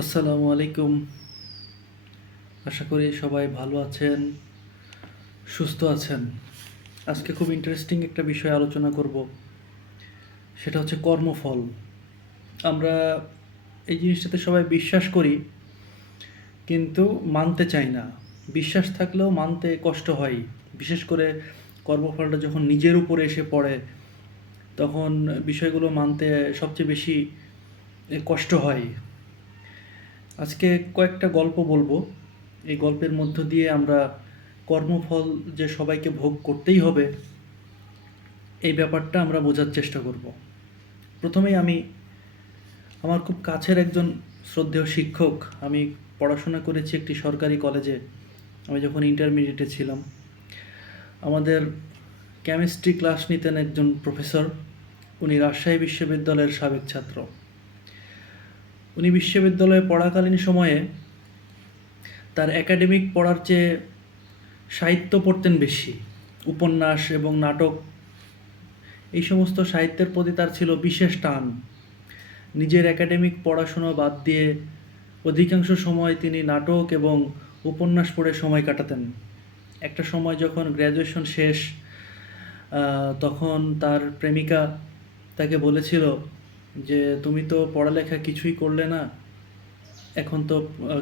আসসালামু আলাইকুম। আশা করি সবাই ভালো আছেন, সুস্থ আছেন। আজকে খুব ইন্টারেস্টিং একটা বিষয় আলোচনা করব। সেটা হচ্ছে কর্মফল। আমরা এই জিনিসটাতে সবাই বিশ্বাস করি, কিন্তু মানতে চাই না। বিশ্বাস থাকলেও মানতে কষ্ট হয়। বিশেষ করে কর্মফলটা যখন নিজের উপরে এসে পড়ে, তখন বিষয়গুলো মানতে সবচেয়ে বেশি কষ্ট হয়। আজকে কয়েকটা গল্প বলবো। এই গল্পের মধ্য দিয়ে আমরা কর্মফল যে সবাইকে ভোগ করতেই হবে, এই ব্যাপারটা আমরা বোঝার চেষ্টা করব। প্রথমেই আমি আমার খুব কাছের একজন শ্রদ্ধেয় শিক্ষক, আমি পড়াশোনা করেছি একটি সরকারি কলেজে। আমি যখন ইন্টারমিডিয়েটে ছিলাম, আমাদের কেমিস্ট্রি ক্লাস নিতেন একজন প্রফেসর। উনি রাজশাহী বিশ্ববিদ্যালয়ের সাবেক ছাত্র। উনি বিশ্ববিদ্যালয়ে পড়াকালীন সময়ে তার একাডেমিক পড়ার চেয়ে সাহিত্য পড়তেন বেশি। উপন্যাস এবং নাটক, এই সমস্ত সাহিত্যের প্রতি তার ছিল বিশেষ টান। নিজের একাডেমিক পড়াশোনা বাদ দিয়ে অধিকাংশ সময় তিনি নাটক এবং উপন্যাস পড়ে সময় কাটাতেন। একটা সময় যখন গ্র্যাজুয়েশন শেষ, তখন তার প্রেমিকা তাকে বলেছিল যে, তুমি তো পড়ালেখা কিছুই করলে না, এখন তো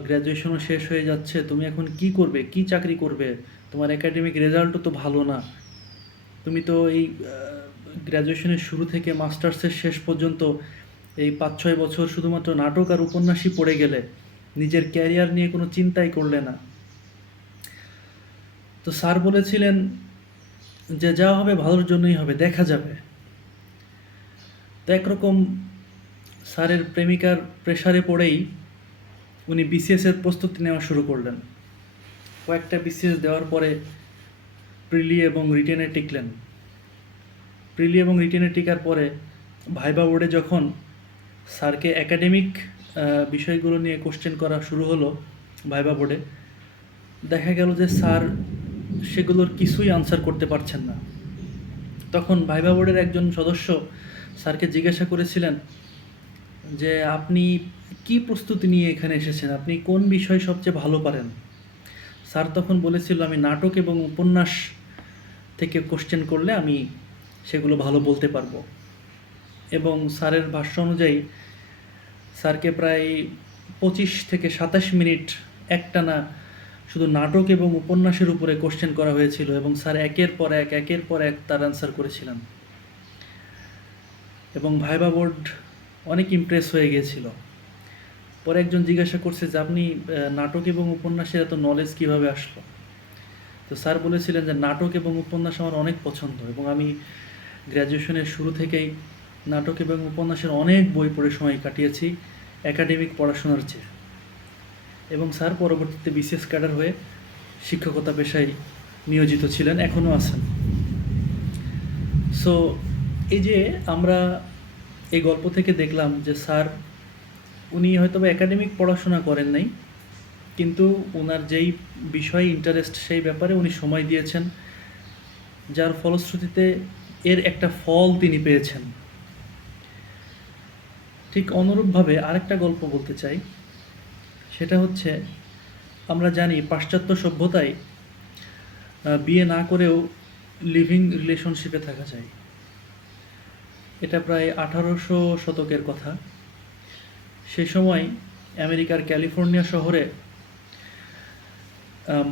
গ্র্যাজুয়েশনও শেষ হয়ে যাচ্ছে, তুমি এখন কি করবে, কি চাকরি করবে, তোমার একাডেমিক রেজাল্টও তো ভালো না, তুমি তো এই গ্র্যাজুয়েশনের শুরু থেকে মাস্টার্সের শেষ পর্যন্ত এই ৫-৬ বছর শুধুমাত্র নাটক আর উপন্যাসই পড়ে গেলে, নিজের ক্যারিয়ার নিয়ে কোনো চিন্তাই করলে না। তো স্যার বলেছিলেন যে যা হবে ভালোর জন্যই হবে, দেখা যাবে। তো একরকম স্যারের প্রেমিকার প্রেসারে পড়েই উনি বিসিএসের প্রস্তুতি নেওয়া শুরু করলেন। কয়েকটা বিসিএস দেওয়ার পরে প্রিলি এবং রিটেনে টিকলেন। প্রিলি এবং রিটেনে টিকার পরে ভাইবা বোর্ডে যখন স্যারকে একাডেমিক বিষয়গুলো নিয়ে কোশ্চেন করা শুরু হলো ভাইবা বোর্ডে, দেখা গেল যে স্যার সেগুলোর কিছুই আনসার করতে পারছেন না। তখন ভাইবা বোর্ডের একজন সদস্য স্যারকে জিজ্ঞাসা করেছিলেন যে, আপনি কি প্রস্তুতি নিয়ে এখানে এসেছেন, আপনি কোন বিষয় সবচেয়ে ভালো পারেন? স্যার তখন বলেছিল, আমি নাটক এবং উপন্যাস থেকে কোশ্চেন করলে আমি সেগুলো ভালো বলতে পারবো। এবং স্যারের ভাষ্য অনুযায়ী স্যারকে প্রায় 25 থেকে 27 মিনিট একটানা শুধু নাটক এবং উপন্যাসের উপরে কোশ্চেন করা হয়েছিল, এবং স্যার একের পর এক তার অ্যান্সার করেছিলেন। এবং ভাইবা বোর্ড অনেক ইমপ্রেস হয়ে গিয়েছিল। পরে একজন জিজ্ঞাসা করছে যে, আপনি নাটক এবং উপন্যাসের এত নলেজ কিভাবে আসলো? তো স্যার বলেছিলেন যে, নাটক এবং উপন্যাস আমার অনেক পছন্দ, এবং আমি গ্র্যাজুয়েশনের শুরু থেকেই নাটক এবং উপন্যাসের অনেক বই পড়ে সময় কাটিয়েছি একাডেমিক পড়াশোনার চেয়ে। এবং স্যার পরবর্তীতে বিসিএস ক্যাডার হয়ে শিক্ষকতা পেশায় নিয়োজিত ছিলেন, এখনও আছেন। সো এই যে আমরা এই গল্প থেকে দেখলাম যে স্যার, উনি হয়তো বা একাডেমিক পড়াশোনা করেন নাই, কিন্তু ওনার যেই বিষয়ে ইন্টারেস্ট সেই ব্যাপারে উনি সময় দিয়েছেন, যার ফলশ্রুতিতে এর একটা ফল তিনি পেয়েছেন। ঠিক অনুরূপভাবে আরেকটা গল্প বলতে চাই। সেটা হচ্ছে, আমরা জানি পাশ্চাত্য সভ্যতায় বিয়ে না করেও লিভিং রিলেশনশিপে থাকা যায়। এটা প্রায় 1800 শতকের কথা। সে সময় আমেরিকার ক্যালিফোর্নিয়া শহরে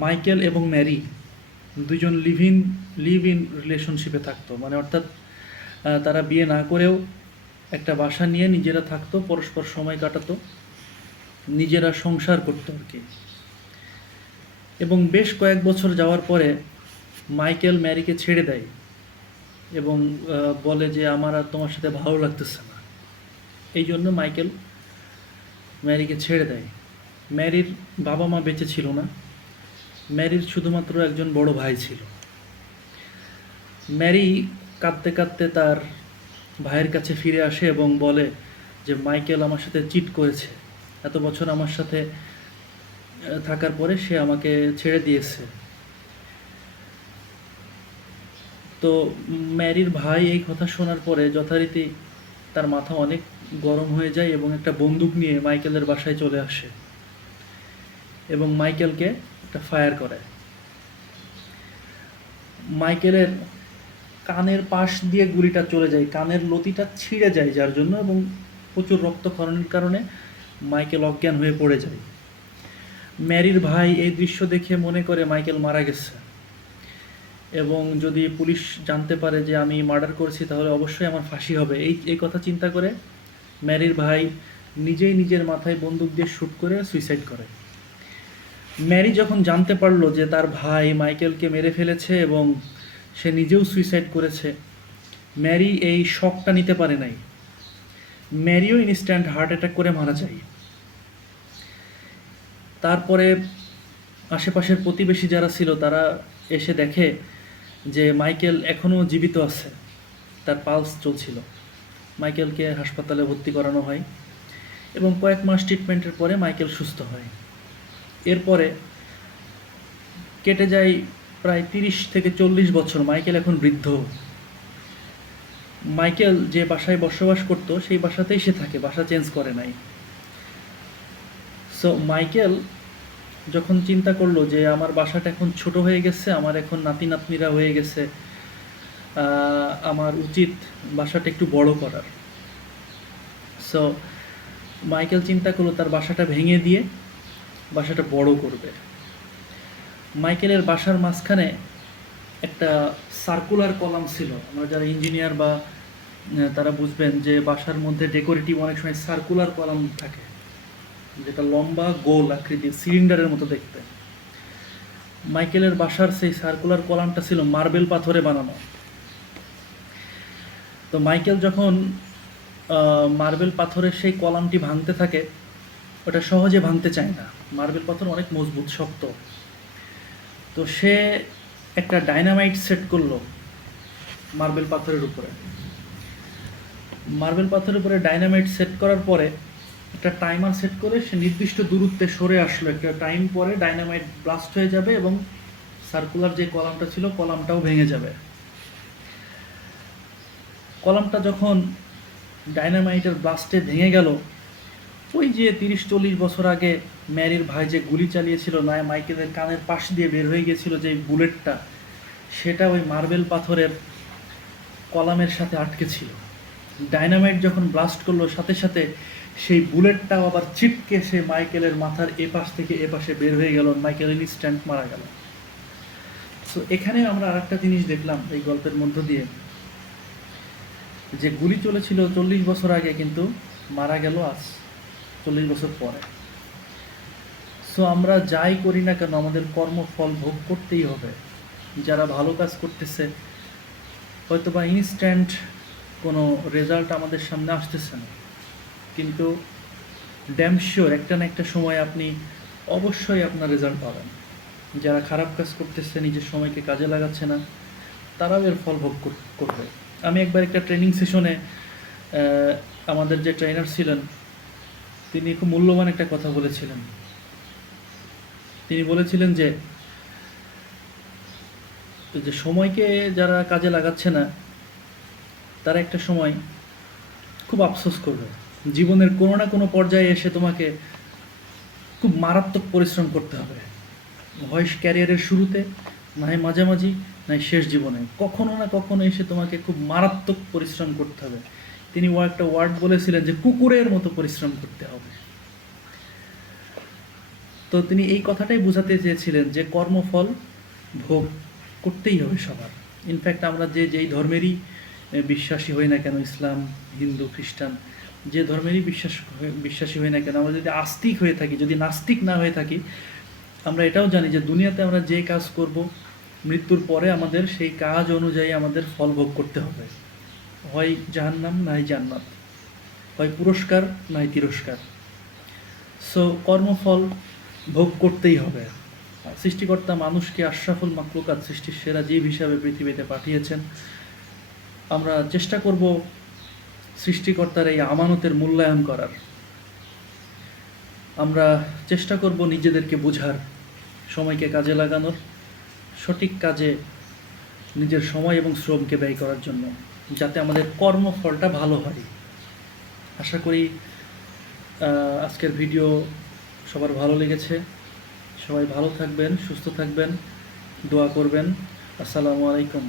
মাইকেল এবং ম্যারি দুজন লিভ ইন রিলেশনশিপে থাকতো। মানে অর্থাৎ তারা বিয়ে না করেও একটা বাসা নিয়ে নিজেরা থাকতো, পরস্পর সময় কাটাতো, নিজেরা সংসার করতো আর কি। এবং বেশ কয়েক বছর যাওয়ার পরে মাইকেল ম্যারিকে ছেড়ে দেয় এবং বলে যে, আমার আর তোমার সাথে ভালো লাগতেছে না। এই জন্য মাইকেল ম্যারিকে ছেড়ে দেয়। ম্যারির বাবা মা বেঁচে ছিল না। ম্যারির শুধুমাত্র একজন বড় ভাই ছিল। ম্যারি কাঁদতে কাঁদতে তার ভাইয়ের কাছে ফিরে আসে এবং বলে যে, মাইকেল আমার সাথে চিট করেছে, এত বছর আমার সাথে থাকার পরে সে আমাকে ছেড়ে দিয়েছে। তো ম্যারির ভাই এই কথা শোনার পরে যথারীতি তার মাথা অনেক গরম হয়ে যায় এবং একটা বন্দুক নিয়ে মাইকেলের বাসায় চলে আসে এবং মাইকেলকে একটা ফায়ার করে। মাইকেলের কানের পাশ দিয়ে গুলিটা চলে যায়, কানের লতিটা ছিঁড়ে যায় যার জন্য, এবং প্রচুর রক্তক্ষরণের কারণে মাইকেল অজ্ঞান হয়ে পড়ে যায়। ম্যারির ভাই এই দৃশ্য দেখে মনে করে মাইকেল মারা গেছে, এবং যদি পুলিশ জানতে পারে যে আমি মার্ডার করেছি তাহলে অবশ্যই আমার ফাঁসি হবে। এই কথা চিন্তা করে ম্যারির ভাই নিজেই নিজের মাথায় বন্দুক দিয়ে শ্যুট করে সুইসাইড করে। ম্যারি যখন জানতে পারলো যে তার ভাই মাইকেলকে মেরে ফেলেছে এবং সে নিজেও সুইসাইড করেছে, ম্যারি এই শকটা নিতে পারে নাই। ম্যারিও ইনস্ট্যান্ট হার্ট অ্যাটাক করে মারা যায়। তারপরে আশেপাশের প্রতিবেশী যারা ছিল তারা এসে দেখে যে মাইকেল এখনও জীবিত আছে, তার পালস চলছিল। মাইকেলকে হাসপাতালে ভর্তি করানো হয় এবং কয়েক মাস ট্রিটমেন্টের পরে মাইকেল সুস্থ হয়। এরপরে কেটে যায় প্রায় 30 থেকে 40 বছর। মাইকেল এখন বৃদ্ধ। মাইকেল যে বাসায় বসবাস করতো সেই বাসাতেই সে থাকে, বাসা চেঞ্জ করে নাই। সো মাইকেল যখন চিন্তা করলো যে আমার বাসাটা এখন ছোট হয়ে গেছে, আমার এখন নাতি নাতনিরা হয়ে গেছে, আমার উচিত বাসাটা একটু বড় করার। সো মাইকেল চিন্তা করলো তার বাসাটা ভেঙে দিয়ে বাসাটা বড় করবে। মাইকেলের বাসার মাঝখানে একটা সার্কুলার কলাম ছিল। আমরা যারা ইঞ্জিনিয়ার বা তারা বুঝবেন যে বাসার মধ্যে ডেকোরেটিভ অনেক সময় সার্কুলার কলাম থাকে, যেটা লম্বা গোল আকৃতির সিলিন্ডারের মতো দেখতে। মাইকেলের বাসার সেই সার্কুলার কলামটা ছিল মার্বেল পাথরে বানানো। তো মাইকেল যখন মার্বেল পাথরের সেই কলামটি ভাঙতে থাকে, ওটা সহজে ভাঙতে চায় না, মার্বেল পাথর অনেক মজবুত শক্ত। তো সে একটা ডাইনামাইট সেট করলো মার্বেল পাথরের উপরে। মার্বেল পাথরের উপরে ডাইনামাইট সেট করার পরে একটা টাইমার সেট করে সে নির্দিষ্ট দূরত্বে সরে আসলো। একটা টাইম পরে ডাইনামাইট ব্লাস্ট হয়ে যাবে এবং সার্কুলার যে কলামটা ছিল কলামটাও ভেঙে যাবে। কলামটা যখন ডাইনামাইটের ব্লাস্টে ভেঙে গেল, ওই যে 30-40 বছর আগে ম্যারির ভাই যে গুলি চালিয়েছিল না, মাইকেলের কানের পাশ দিয়ে বের হয়ে গিয়েছিল যে বুলেটটা, সেটা ওই মার্বেল পাথরের কলামের সাথে আটকে ছিল। ডাইনামাইট যখন ব্লাস্ট করলো সাথে সাথে সেই বুলেটটাও আবার ছিটকে সে মাইকেলের মাথার এপাশ থেকে এপাশে বের হয়ে গেল, মাইকেল ইনস্ট্যান্ট মারা গেল। সো এখানে আমরা আরেকটা জিনিস দেখলাম এই গল্পের মধ্য দিয়ে, যে গুলি চলেছিল 40 বছর আগে কিন্তু মারা গেল আজ 40 বছর পরে। সো আমরা যাই করি না কেন আমাদের কর্মফল ভোগ করতেই হবে। যারা ভালো কাজ করতেছে হয়তো বা ইনস্ট্যান্ট কোনো রেজাল্ট আমাদের সামনে আসতেছে না, কিন্তু ড্যাম শিওর একটা না একটা সময় আপনি অবশ্যই আপনার রেজাল্ট পাবেন। যারা খারাপ কাজ করতেছে, নিজের সময়কে কাজে লাগাচ্ছে না, তারাও এর ফল ভোগ করবে। আমি একবার একটা ট্রেনিং সেশনে আমাদের যে ট্রেনার ছিলেন তিনি খুব মূল্যবান একটা কথা বলেছিলেন। তিনি বলেছিলেন যে সময়কে যারা কাজে লাগাচ্ছে না তারা একটা সময় খুব আফসোস করবে। জীবনের কোনো না কোনো পর্যায়ে এসে তোমাকে খুব মারাত্মক পরিশ্রম করতে হবে, হয় ক্যারিয়ারের শুরুতে, না হয় মাঝামাঝি, না শেষ জীবনে, কখনো না কখনো এসে তোমাকে খুব মারাত্মক পরিশ্রম করতে হবে। তিনি একটা ওয়ার্ড বলেছিলেন যে কুকুরের মতো পরিশ্রম করতে হবে। তো তিনি এই কথাটাই বোঝাতে চেয়েছিলেন যে কর্মফল ভোগ করতেই হবে সবার। ইনফ্যাক্ট আমরা যেই ধর্মেরই বিশ্বাসী হই না কেন, ইসলাম, হিন্দু, খ্রিস্টান, যে ধর্মেরই বিশ্বাসী হই না কেন, আমরা যদি আস্তিক হয়ে থাকি, যদি নাস্তিক না হয়ে থাকি, আমরা এটাও জানি যে দুনিয়াতে আমরা যে কাজ করব মৃত্যুর পরে আমাদের সেই কাজ অনুযায়ী আমাদের ফল ভোগ করতে হবে। হয় জাহান্নাম নাই জান্নাত, হয় পুরস্কার নাই তিরস্কার। সো কর্মফল ভোগ করতেই হবে। সৃষ্টিকর্তা মানুষকে আশরাফুল মাখলুকাত, সৃষ্টির সেরা জীব হিসাবে পৃথিবীতে পাঠিয়েছেন। আমরা চেষ্টা করব সৃষ্টিকর্তার এই আমানতের মূল্যায়ন করার। আমরা চেষ্টা করব নিজেদেরকে বোঝার, সময়কে কাজে লাগানোর, সঠিক কাজে নিজের সময় এবং শ্রমকে ব্যয় করার জন্য, যাতে আমাদের কর্মফলটা ভালো হয়। আশা করি আজকের ভিডিও সবার ভালো লেগেছে। সবাই ভালো থাকবেন, সুস্থ থাকবেন, দোয়া করবেন। আসসালামু আলাইকুম।